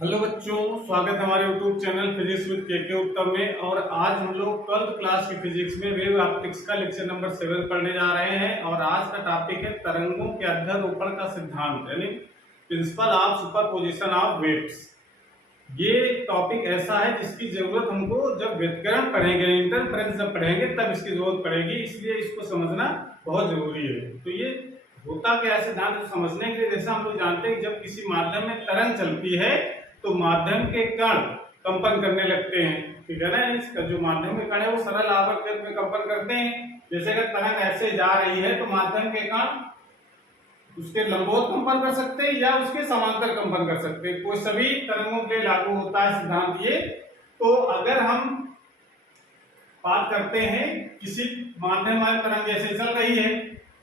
Hello बच्चों, स्वागत है हमारे यूट्यूब चैनल फिजिक्स विद के उत्तम में। और आज हम लोग 12th क्लास की फिजिक्स में वेव ऑप्टिक्स का लेक्चर नंबर 7 पढ़ने जा रहे हैं। और आज का टॉपिक है तरंगों के अध्यारोपण का सिद्धांत, यानी principle of superposition of waves. ये टॉपिक ऐसा है जिसकी जरूरत हमको जब व्यतिकरण पढ़ेंगे, इंटरफेरेंस जब पढ़ेंगे तब इसकी जरूरत पड़ेगी, इसलिए इसको समझना बहुत जरूरी है। तो ये होता क्या है सिद्धांत को समझने के लिए, जैसा हम लोग जानते हैं कि जब किसी माध्यम में तरंग चलती है तो माध्यम के कण कंपन करने लगते हैं, ठीक है ना। इसका जो माध्यम के कण है वो सरल आवर्त गति में कंपन करते हैं। जैसे अगर तरंग ऐसे जा रही है तो माध्यम के कण उसके लंबवत कंपन कर सकते हैं या उसके समांतर कंपन कर सकते हैं। कोई सभी तरंगों के लिए लागू होता है सिद्धांत ये। तो अगर हम बात करते हैं किसी माध्यम में तरंग ऐसे चल रही है,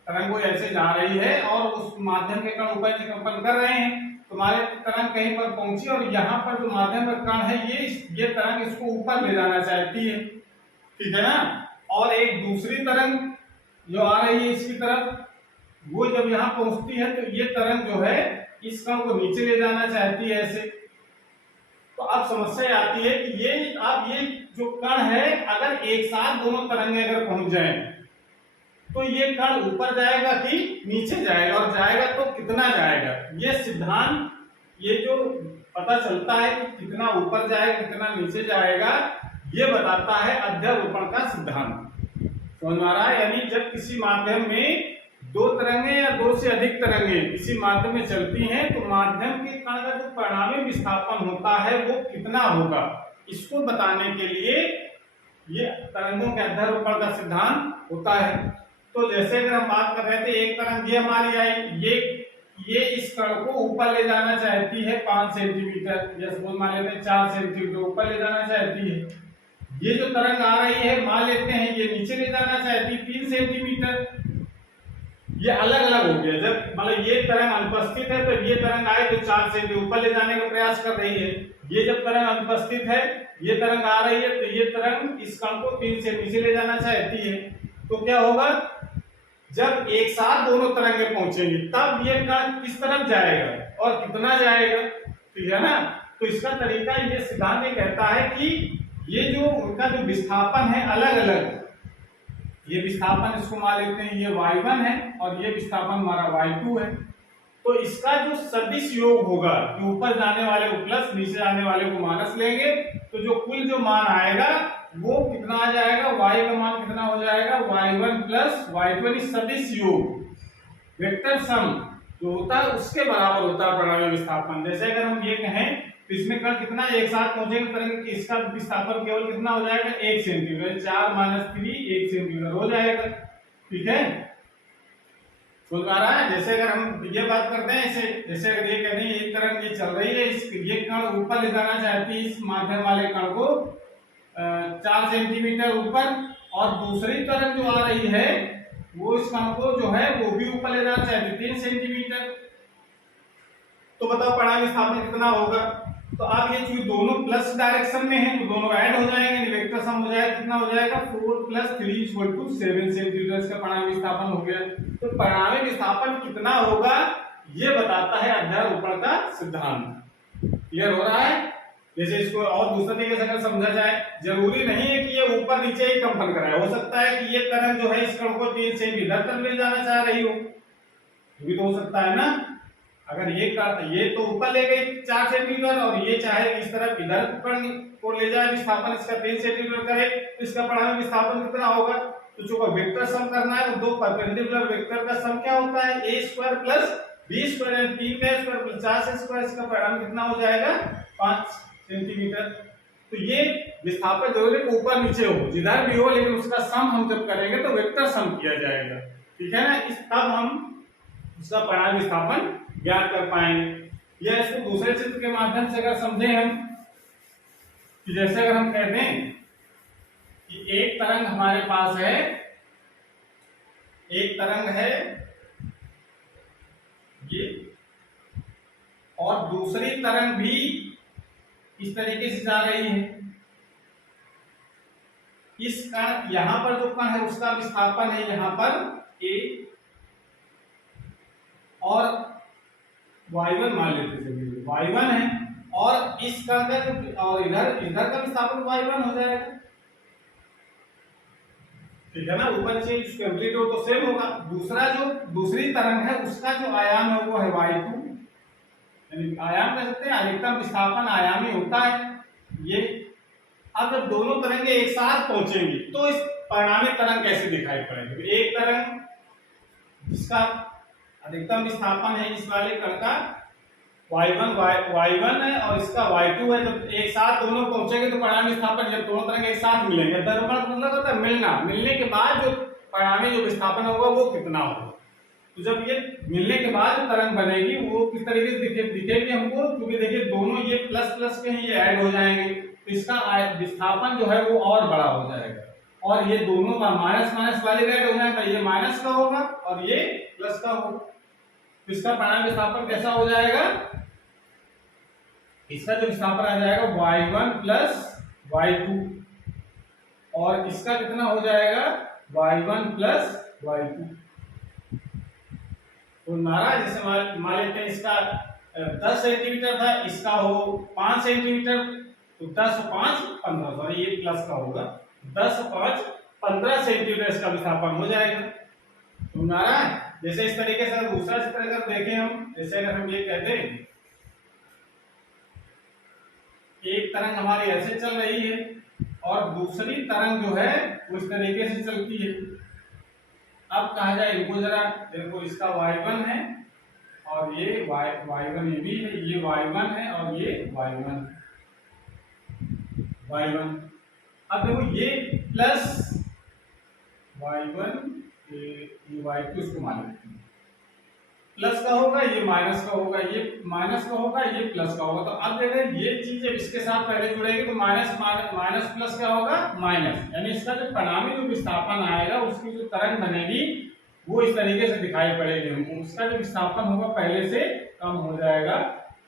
तरंग वो ऐसे जा रही है और उस माध्यम के कण ऊपर से कंपन कर रहे हैं, तुम्हारे तरंग कहीं पर पहुंची और यहाँ पर जो माध्यम का कण है ये तरंग इसको ऊपर ले जाना चाहती है, ठीक है ना। और एक दूसरी तरंग जो आ रही है इसकी तरफ, वो जब यहाँ पहुंचती है तो ये तरंग जो है इस कण को नीचे ले जाना चाहती है ऐसे। तो अब समस्या आती है कि ये जो कण है अगर एक साथ दोनों तरंगे अगर पहुंच जाए तो ये कण ऊपर जाएगा कि नीचे जाएगा, और जाएगा तो कितना जाएगा। ये सिद्धांत, ये जो पता चलता है कि कितना ऊपर जाएगा कितना नीचे जाएगा, ये बताता है अध्यारोपण का सिद्धांत। समझ में आ रहा है? यानी जब किसी माध्यम में दो तरंगे या दो से अधिक तरंगे किसी माध्यम में चलती हैं तो माध्यम के कण का जो परिणामी विस्थापन होता है वो कितना होगा, इसको बताने के लिए ये तरंगों के अध्यारोपण का सिद्धांत होता है। तो जैसे अगर हम बात कर रहे थे, एक तरंग ये हमारी आई, ये इस कण को ऊपर ले जाना चाहती है 5 सेंटीमीटर, या सपोज मान लेते हैं 4 सेंटीमीटर ऊपर ले जाना चाहती है। ये जो तरंग आ रही है मान लेते हैं ये नीचे ले जाना चाहती है 3 सेंटीमीटर। ये अलग अलग हो गया, जब मतलब ये तरंग अनुपस्थित है तो ये तरंग आए तो 4 सेंटीमीटर ऊपर ले जाने का प्रयास कर रही है। ये जब तरंग अनुपस्थित है, ये तरंग आ रही है तो ये तरंग इस कण को 3 से नीचे ले जाना चाहती है। तो क्या होगा, जब एक साथ दोनों तरंगे पहुंचेंगी तब ये कण किस तरफ जाएगा और कितना जाएगा, ठीक है ना। तो इसका तरीका, ये सिद्धांत ये कहता है कि ये जो उनका जो विस्थापन है अलग अलग, ये विस्थापन इसको मान लेते हैं ये y1 है और ये विस्थापन हमारा y2 है। तो इसका जो सदिश योग होगा कि ऊपर जाने वाले को प्लस नीचे जाने वाले को माइनस लेंगे तो जो कुल जो मान आएगा वो कितना आ जाएगा, y का मान कितना हो जाएगा, y1 प्लस y2 सदिश योग वेक्टर सम जो होता है उसके बराबर होता है परिणामी विस्थापन। जैसे अगर हम ये कहें तो इसमें कण कितना एक साथ पहुंचेंगे तरंग की, इसका विस्थापन केवल कितना हो जाएगा 1 सेंटीमीटर, 4 - 3 1 सेंटीमीटर हो जाएगा, ठीक है। समझ आ रहा है? जैसे अगर हम ये बात करते हैं ऐसे, जैसे अगर ये कहते हैं एक तरंग ये चल रही है, ये कण ऊपर ले जाना चाहती है इस माध्यम वाले कण को 4 सेंटीमीटर ऊपर, और दूसरी तरफ जो आ रही है वो इस कण को जो है वो भी ऊपर ले जाना चाहती है 3 सेंटीमीटर। तो बताओ परिणामी विस्थापन कितना होगा। तो अब ये चूंकि दोनों प्लस डायरेक्शन में है तो दोनों ऐड हो जाएंगे, वेक्टर सम हो जाएगा, कितना हो जाएगा 4 + 3 = 7 सेंटीमीटर का परिणामी विस्थापन हो गया। तो परिणामी विस्थापन कितना होगा ये बताता है अध्यारोपण का सिद्धांत। क्लियर हो रहा है? जैसे इसको और दूसरे तरीके से अगर समझा जाए, जरूरी नहीं है कि ये ऊपर नीचे ही कंपन कराए, हो सकता है कि ये तरंग जो है इस कण को 3 सेंटीमीटर तक ले जाना चाह रही हो, ये भी तो हो सकता है ना। अगर ये तो ऊपर ले गई 4 सेंटीमीटर और ये चाहे इस तरफ इधर कण को ले जाए, विस्थापन इसका 3 सेंटीमीटर करे तो इसका परिणामी विस्थापन कितना होगा। तो चूंकि वेक्टर सम करना है तो दो परपेंडिकुलर वेक्टर का सम क्या होता है, a² + b² यानी 3 का स्क्वायर + 50 स्क्वायर, इसका परिणाम कितना हो जाएगा 5 सेंटीमीटर। तो ये विस्थापन जरूरी ऊपर नीचे हो, जिधर भी हो, लेकिन उसका सम हम जब करेंगे तो वेक्टर सम किया जाएगा, ठीक है ना। इस तब हम उसका परिणामी विस्थापन ज्ञात कर पाएंगे। या इसको दूसरे चित्र के माध्यम से अगर समझें हम कि जैसे अगर हम कहते हैं कि एक तरंग हमारे पास है, एक तरंग है ये, और दूसरी तरंग भी इस तरीके से जा रही है। इस कण यहां पर जो कण है उसका विस्थापन है यहां पर a, और y1 मान लेते हैं, y1 है और इस कण का जो और इधर इधर का विस्थापन y1 हो जाएगा, ठीक है ना। ऊपर से इसके एम्पलीट्यूड तो सेम होगा। दूसरा जो दूसरी तरंग है उसका जो आयाम है वो है y2, यानी आयाम कह सकते हैं, अधिकतम विस्थापन आयामी होता है ये। अब जब दोनों तरंगे एक साथ पहुंचेंगी तो इस परिणामी तरंग कैसे दिखाई पड़ेगी। एक तरंग जिसका अधिकतम विस्थापन है इस वाले कण का y1 है और इसका y2 है, जब एक साथ दोनों पहुंचेंगे तो परिणामी विस्थापन, जब दोनों तरंगे एक साथ मिलेंगे, दर्पण मतलब होता है मिलना, मिलने के बाद जो परिणामी जो विस्थापन होगा वो कितना होगा। तो जब ये मिलने के बाद जो तरंग बनेगी वो किस तरीके से दिखेगी हमको, क्योंकि देखिए दोनों ये प्लस प्लस के हैं, ये ऐड हो जाएंगे तो इसका विस्थापन जो है वो और बड़ा हो जाएगा, और ये दोनों का माइनस माइनस वाले ऐड हो जाएगा, ये माइनस का होगा और ये प्लस का होगा। तो इसका परिणामी विस्थापन कैसा हो जाएगा, इसका जो विस्थापन आ जाएगा y1 प्लस y2, और इसका कितना हो जाएगा y1 प्लस y2। तो नारा जैसे मान लेते हैं इसका 10 सेंटीमीटर था, इसका हो 5 सेंटीमीटर, तो 10 और 5 15, सॉरी ये प्लस का होगा, 10 और 5 15 सेंटीमीटर इसका विस्थापन हो जाएगा। तो नारा जैसे इस तरीके से दूसरा चित्र अगर देखें हम, जैसे अगर हम ये कहते हैं एक तरंग हमारी ऐसे चल रही है और दूसरी तरंग जो है उस तरीके से चलती है। अब कहा जाए इनको जरा, देखो इसका y1 है और ये y1 ये भी है, ये y1 है और ये y1। अब देखो ये प्लस y1 ये y2 इसको मान लेते हैं, प्लस का होगा, ये माइनस का होगा, ये माइनस का होगा, ये प्लस का होगा। तो अब देखें ये चीज जब इसके साथ पहले जुड़ेगी तो माइनस माइनस प्लस क्या होगा माइनस, यानी इसका जो परिणामी जो विस्थापन आएगा उसकी जो तरंग बनेगी वो इस तरीके से दिखाई पड़ेगी हमको, उसका जो विस्थापन होगा पहले से कम हो जाएगा,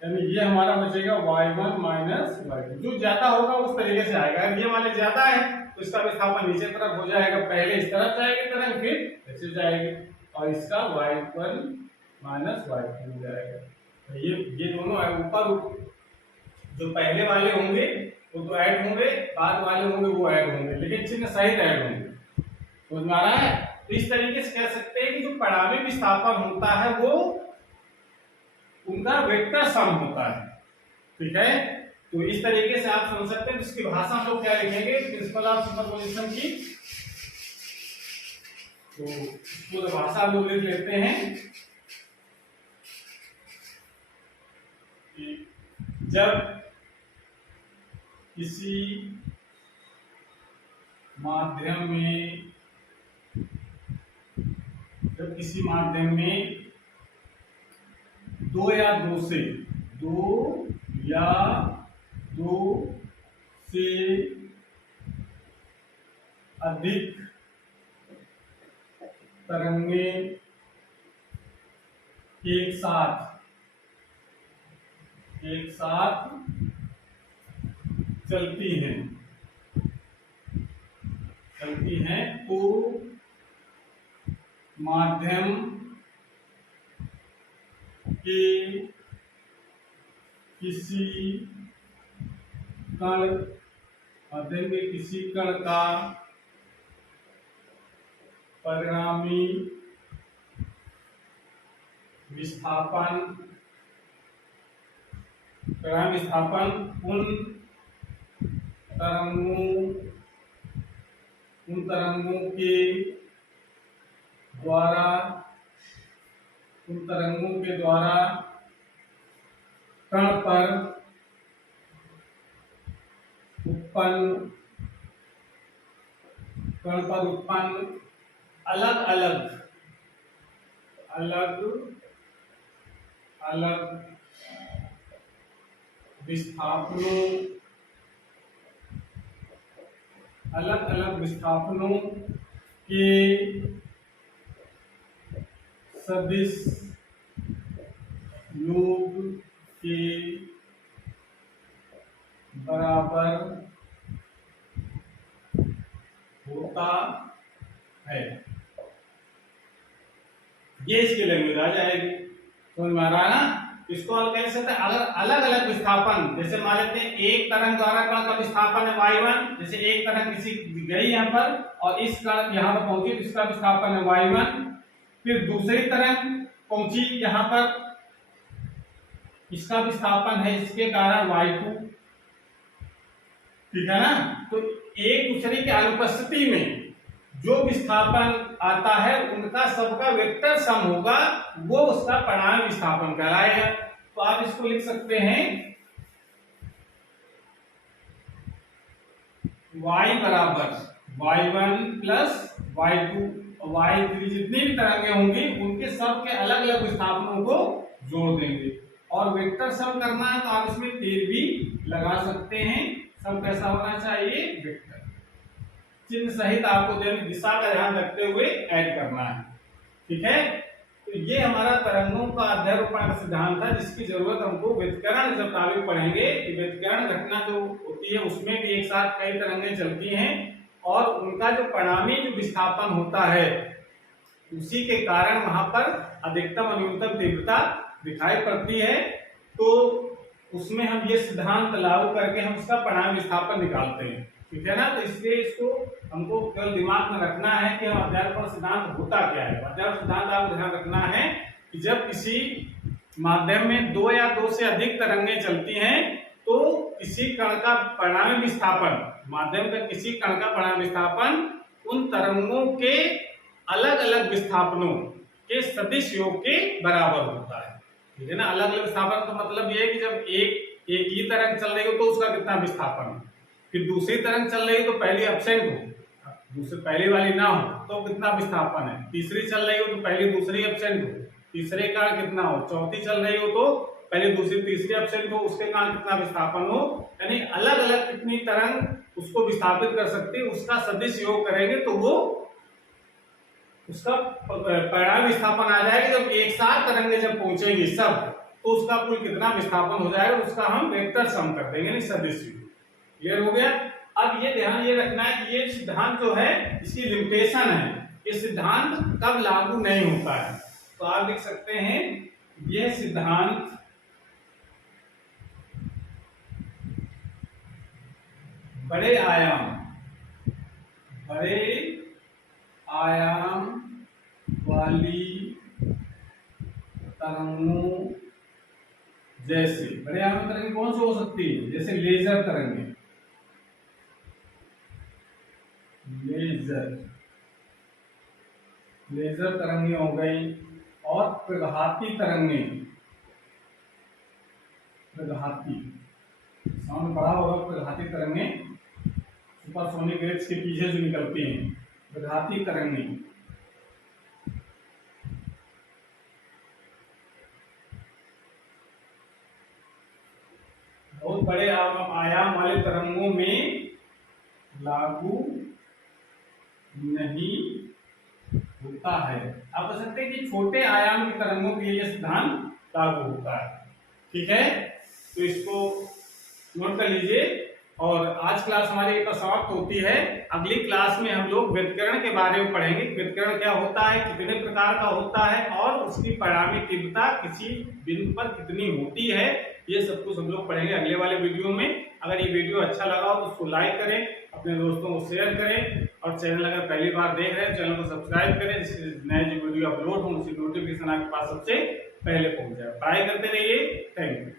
यानी ये हमारा बचेगा y1 माइनस y2। जो ज्यादा होगा उस तरीके से आएगा, ये वाले ज्यादा है तो इसका विस्थापन नीचे तरफ हो जाएगा, पहले इस तरफ जाएगी तरंग फिर ऐसे जाएगी, और इसका y1 माइनस y2 हो जाएगा। तो ये दोनों ऊपर जो पहले वाले होंगे वो तो ऐड होंगे, बाद वाले होंगे वो ऐड होंगे, लेकिन चिन्ह सहित ऐड होंगे। समझ में आ रहा है। तो इस तरीके से कह सकते हैं कि जो परिणामी विस्थापन होता है वो उनका वेक्टर सम होता है, ठीक है। तो इस तरीके से आप समझ सकते हैं। इसकी भाषा हम लोग क्या लिखेंगे, प्रिंसिपल ऑफ सुपरपोजिशन की, तो भाषा हम लोग लिख लेते हैं कि जब किसी माध्यम में दो या दो से अधिक तरंगें एक साथ चलती हैं तो माध्यम के किसी कण का परिणामी विस्थापन उन तरंगों के द्वारा कण पर उत्पन्न अलग अलग विस्थापनों के सदिश योग के बराबर होता है। ये इसकी लैंग्वेज आ जाएगी, समझ में आ रहा है ना। इसको हम कह सकते हैं अगर अलग अलग विस्थापन, जैसे मान लेते हैं एक तरंग द्वारा कण का विस्थापन है y1, जैसे एक तरंग किसी गई यहाँ पर और इस कण यहाँ पर पहुंची तो इसका विस्थापन है y1, फिर दूसरी तरंग पहुंची यहाँ पर, इसका विस्थापन है इसके कारण y2, ठीक है ना। तो एक दूसरे की अनुपस्थिति में जो विस्थापन आता है उनका सबका वेक्टर सम होगा, वो उसका परिणामी विस्थापन कहलाएगा। तो आप इसको लिख सकते हैं y बराबर y1 प्लस y2 y3 जितनी भी तरंगें होंगी उनके सब के अलग अलग विस्थापनों को जोड़ देंगे और वेक्टर सम करना है तो आप इसमें तीर भी लगा सकते हैं। सम कैसा होना चाहिए, वेक्टर चिन्ह सहित आपको दिशा का ध्यान रखते हुए ऐड करना है, ठीक है। तो ये हमारा तरंगों का अध्यारोपण का सिद्धांत था जिसकी जरूरत हमको व्यतिकरण जब तालिब पढ़ेंगे कि व्यतिकरण घटना जो होती है उसमें भी एक साथ कई तरंगें चलती हैं और उनका जो परिणामी जो विस्थापन होता है उसी के कारण वहां पर अधिकतम और न्यूनतम तीव्रता दिखाई पड़ती है। तो उसमें हम ये सिद्धांत लागू करके हम उसका परिणामी विस्थापन निकालते हैं, ठीक है ना। तो इसलिए इसको हमको केवल दिमाग में रखना है कि हम अध्यारोपण सिद्धांत होता क्या है। अध्यारोपण सिद्धांत आपको ध्यान रखना है कि जब किसी माध्यम में दो या दो से अधिक तरंगें चलती हैं तो किसी कण का परिणामी विस्थापन, माध्यम का किसी कण का परिणामी विस्थापन उन तरंगों के अलग अलग विस्थापनों के सदिश योग के बराबर होता है, ठीक है ना। अलग अलग विस्थापन का मतलब यह है कि जब एक ही तरंग चल रही हो तो उसका कितना विस्थापन है, फिर दूसरी तरंग चल रही है तो पहली एब्सेंट हो, दूसरी पहली वाली ना हो तो कितना विस्थापन है, तीसरी चल रही हो तो पहली दूसरी एब्सेंट हो, तीसरे कारण कितना हो, चौथी चल रही हो तो पहले दूसरी तीसरी एब्सेंट हो, उसके कारण कितना विस्थापन हो। यानी अलग अलग कितनी तरंग उसको विस्थापित कर सकती है उसका सदिश योग करेंगे तो वो उसका परिणामी विस्थापन आ जाएगा। जब एक साथ तरंगें जब पहुंचेंगी सब तो उसका कुल कितना विस्थापन हो जाएगा उसका हम वेक्टर सम कर देंगे, यानी सदिश योग। क्लियर हो गया। अब ये ध्यान ये रखना है कि ये सिद्धांत जो है इसकी लिमिटेशन है, ये सिद्धांत कब लागू नहीं होता है। तो आप लिख सकते हैं यह सिद्धांत बड़े आयाम वाली तरंगों जैसे, बड़े आयाम तरंगें कौन सी हो सकती है, जैसे लेजर तरंगें, लेजर तरंगें हो गई और प्रघाती तरंगें, प्रघाती साउंड बड़ा होगा, प्रघाती तरंगें सुपरसोनिक वेव्स के पीछे जो निकलती हैं, प्रघाती तरंगें बहुत बड़े आयाम वाले तरंगों में लागू नहीं होता है। आप कह सकते हैं कि छोटे आयाम की तरंगों के लिए सिद्धांत लागू होता है, ठीक है। तो इसको नोट कर लीजिए और आज क्लास हमारी समाप्त होती है। अगली क्लास में हम लोग व्यतिकरण के बारे में पढ़ेंगे। व्यतिकरण क्या होता है, कितने प्रकार का होता है और उसकी परिणामी तीव्रता किसी बिंदु पर कितनी होती है, ये सब कुछ हम लोग पढ़ेंगे अगले वाले वीडियो में। अगर ये वीडियो अच्छा लगा हो तो उसको लाइक करें, अपने दोस्तों को शेयर करें और चैनल अगर पहली बार देख रहे हैं चैनल को सब्सक्राइब करें जिससे नए जो वीडियो अपलोड हो उसकी नोटिफिकेशन आपके पास सबसे पहले पहुंच जाए। पढ़ाई करते रहिए। Thank you.